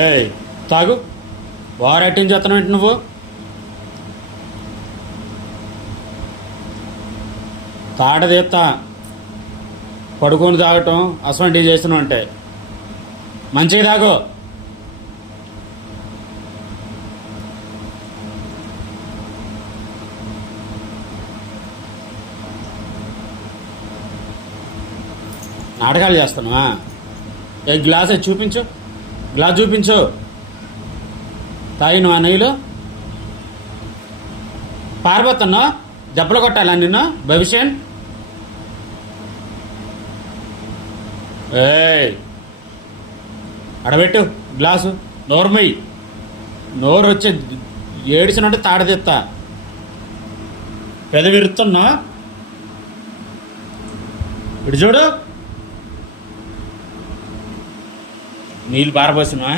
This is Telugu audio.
ఏయ్, తాగు. ఓవర్ యాక్టింగ్ చేస్తున్నావు ఏంటి నువ్వు? తాట తీస్తా. పడుకొని తాగటం అసలు చేస్తున్నావు అంటే మంచిగా తాగు. నాటకాలు చేస్తున్నావా? ఏ గ్లాస్ అది చూపించు, గ్లాస్ చూపించు. తాగిను ఆ నెయ్యిలో పారిపోతున్నా. దెబ్బలు కొట్టాలా నిన్ను భవిష్యత్? ఏయ్, అడబెట్టు గ్లాసు. నోరుమయ్యి. నోరు వచ్చి ఏడిసినట్టు తాడదెత్తా. పెదవి విరుతున్నా. ఇటు చూడు. నీళ్ళు పారబోసినా